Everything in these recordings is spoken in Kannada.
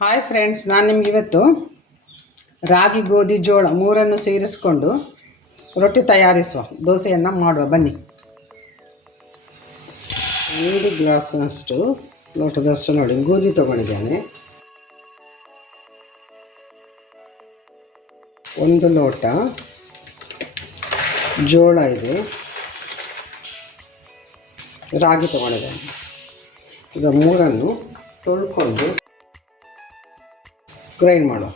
ಹಾಯ್ ಫ್ರೆಂಡ್ಸ್ ನಾನು ನಿಮ್ಗೆ ಇವತ್ತು ರಾಗಿ, ಗೋಧಿ, ಜೋಳ ಮೂರನ್ನು ಸೇರಿಸ್ಕೊಂಡು ರೊಟ್ಟಿ ತಯಾರಿಸುವ, ದೋಸೆಯನ್ನು ಮಾಡುವ. ಬನ್ನಿ. ಮೂರು ಗ್ಲಾಸ್ನಷ್ಟು ಲೋಟದಷ್ಟು ನೋಡಿ, ಗೋಧಿ ತೊಗೊಂಡಿದ್ದೇನೆ. ಒಂದು ಲೋಟ ಜೋಳ ಇದೆ. ರಾಗಿ ತೊಗೊಂಡಿದ್ದೇನೆ. ಈಗ ಮೂರನ್ನು ತೊಳ್ಕೊಂಡು ಗ್ರೈಂಡ್ ಮಾಡುವ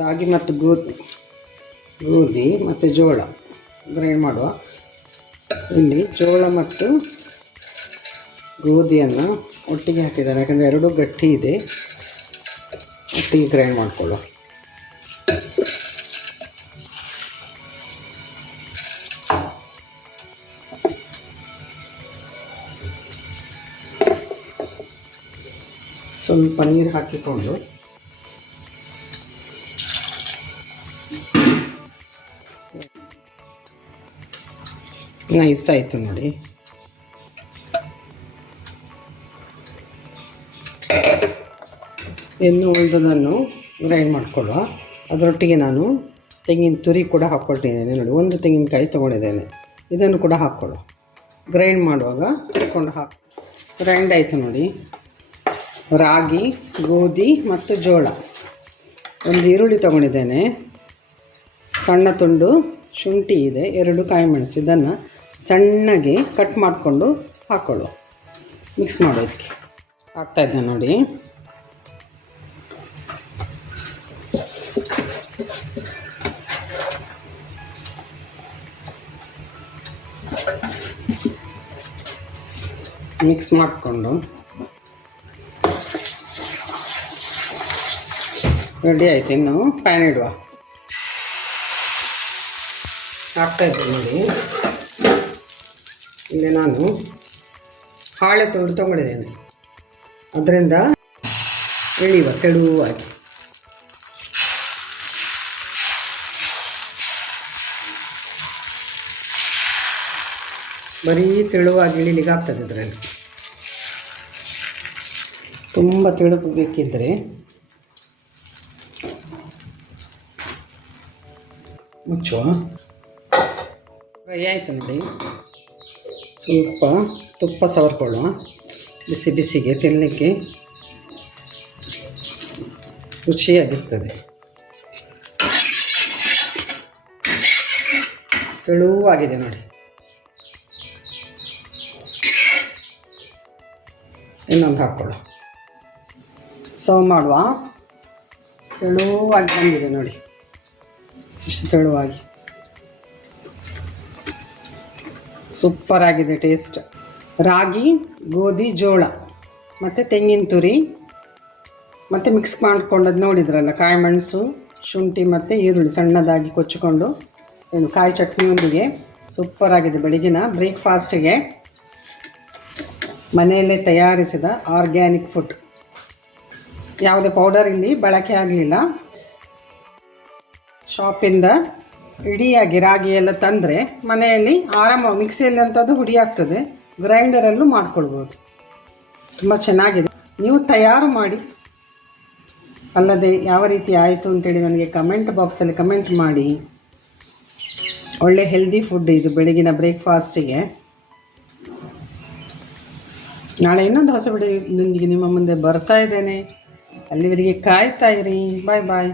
ರಾಗಿ ಮತ್ತು ಗೋಧಿ ಗೋಧಿ ಮತ್ತು ಜೋಳ ಗ್ರೈಂಡ್ ಮಾಡುವ. ಇಲ್ಲಿ ಜೋಳ ಮತ್ತು ಗೋಧಿಯನ್ನು ಒಟ್ಟಿಗೆ ಹಾಕಿದ್ದಾರೆ. ಯಾಕಂದರೆ ಎರಡೂ ಗಟ್ಟಿ ಇದೆ. ಒಟ್ಟಿಗೆ ಗ್ರೈಂಡ್ ಮಾಡಿಕೊಳ್ಳುವ. ಸ್ವಲ್ಪ ನೀರು ಹಾಕಿಕೊಂಡು ನೈಸ್ ಆಯಿತು ನೋಡಿ ಇನ್ನು ಉಳಿದದನ್ನು ಗ್ರೈಂಡ್ ಮಾಡಿಕೊಳ್ಳುವ. ಅದರೊಟ್ಟಿಗೆ ನಾನು ತೆಂಗಿನ ತುರಿ ಕೂಡ ಹಾಕ್ಕೊಟ್ಟಿದ್ದೇನೆ ನೋಡಿ. ಒಂದು ತೆಂಗಿನಕಾಯಿ ತೊಗೊಂಡಿದ್ದೇನೆ. ಇದನ್ನು ಕೂಡ ಹಾಕ್ಕೊಳ್ಳು ಗ್ರೈಂಡ್ ಮಾಡುವಾಗ ಹಾಕ್ಕೊಂಡು ಹಾಕ್ ಗ್ರೈಂಡ್ ಆಯಿತು ನೋಡಿ. ರಾಗಿ, ಗೋಧಿ ಮತ್ತು ಜೋಳ. ಒಂದು ಈರುಳ್ಳಿ ತೊಗೊಂಡಿದ್ದೇನೆ. ಸಣ್ಣ ತುಂಡು ಶುಂಠಿ ಇದೆ, ಎರಡು ಕಾಯಿ ಮೆಣಸು ಇದನ್ನು ಸಣ್ಣಗೆ ಕಟ್ ಮಾಡಿಕೊಂಡು ಹಾಕ್ಕೊಳ್ಳು ಮಿಕ್ಸ್ ಮಾಡೋದಕ್ಕೆ. ಹಾಕ್ತಾಯಿದ್ದೆ ನೋಡಿ. ಮಿಕ್ಸ್ ಮಾಡಿಕೊಂಡು ರೆಡಿ ಆಯ್ತು ಇನ್ನು ಪ್ಯಾನ್ ಇಡುವ. ಹಾಕ್ತಾಯಿದ್ದೆ ನೋಡಿ. ಇಲ್ಲಿ ನಾನು ಹಾಳೆ ತೊಗೊಂಡು ತೊಗೊಂಡಿದ್ದೇನೆ. ಅದರಿಂದ ಎಳೆಯುವ ತೆಳುವಾಗಿ ಬರೀ ತೆಳುವಾಗಿ ಇಳಿಲಿಕ್ಕೆ ಆಗ್ತದೆ ಇದರಲ್ಲಿ ತುಂಬ ತೆಳು ಬೇಕಿದ್ದರೆ ಮುಚ್ಚುವ. ಫ್ರೈ ಆಯಿತು ನೋಡಿ. ಸ್ವಲ್ಪ ತುಪ್ಪ ಸವರ್ಕೊಳ್ಳುವ ಬಿಸಿ ಬಿಸಿಗೆ ತಿನ್ನಲಿಕ್ಕೆ ರುಚಿಯಾಗಿರ್ತದೆ. ತೆಳುವಾಗಿದೆ ನೋಡಿ. ಇನ್ನೊಂದು ಹಾಕ್ಕೊಳ್ಳ ಸರ್ವ್ ಮಾಡುವ. ತೆಳುವಾಗಿ ಬಂದಿದೆ ನೋಡಿ. ಇಷ್ಟು ತೆಳುವಾಗಿ. ಸೂಪರ್ ಆಗಿದೆ ಟೇಸ್ಟ್. ರಾಗಿ, ಗೋಧಿ, ಜೋಳ, ಮತ್ತು ತೆಂಗಿನ ತುರಿ, ಮತ್ತು ಮಿಕ್ಸ್ ಮಾಡ್ಕೊಂಡದ್ದು ನೋಡಿದ್ರಲ್ಲ ಕಾಯಿ ಮೆಣಸು ಶುಂಠಿ ಮತ್ತು ಈರುಳ್ಳಿ ಸಣ್ಣದಾಗಿ ಕೊಚ್ಚಿಕೊಂಡು, ಏನು ಕಾಯಿ ಚಟ್ನಿಯೊಂದಿಗೆ ಸೂಪರ್ ಆಗಿದೆ ಬೆಳಗಿನ ಬ್ರೇಕ್ಫಾಸ್ಟಿಗೆ ಮನೆಯಲ್ಲೇ ತಯಾರಿಸಿದ ಆರ್ಗ್ಯಾನಿಕ್ ಫುಡ್ ಯಾವುದೇ ಪೌಡರ್ ಇಲ್ಲಿ ಬಳಕೆ ಆಗಲಿಲ್ಲ. ಶಾಪಿಂದ ಇಡಿಯಾಗಿ ರಾಗಿ ಎಲ್ಲ ತಂದರೆ ಮನೆಯಲ್ಲಿ ಆರಾಮ ಮಿಕ್ಸಿಯಲ್ಲಿ ಅಂಥದ್ದು ಹುಡಿ ಆಗ್ತದೆ. ಗ್ರೈಂಡರಲ್ಲೂ ಮಾಡ್ಕೊಳ್ಬೋದು. ತುಂಬ ಚೆನ್ನಾಗಿದೆ. ನೀವು ತಯಾರು ಮಾಡಿ. ಅಲ್ಲದೆ ಯಾವ ರೀತಿ ಆಯಿತು ಅಂತೇಳಿ ನನಗೆ ಕಮೆಂಟ್ ಬಾಕ್ಸಲ್ಲಿ ಕಮೆಂಟ್ ಮಾಡಿ. ಒಳ್ಳೆ ಹೆಲ್ದಿ ಫುಡ್ ಇದು ಬೆಳಗಿನ ಬ್ರೇಕ್ಫಾಸ್ಟಿಗೆ ನಾಳೆ ಇನ್ನೊಂದು ಹೊಸ ನಿಮಗೆ ನಿಮ್ಮ ಮುಂದೆ ಬರ್ತಾ ಇದ್ದೇನೆ. ಅಲ್ಲಿವರೆಗೆ ಕಾಯ್ತಾ ಇರಿ. ಬಾಯ್ ಬಾಯ್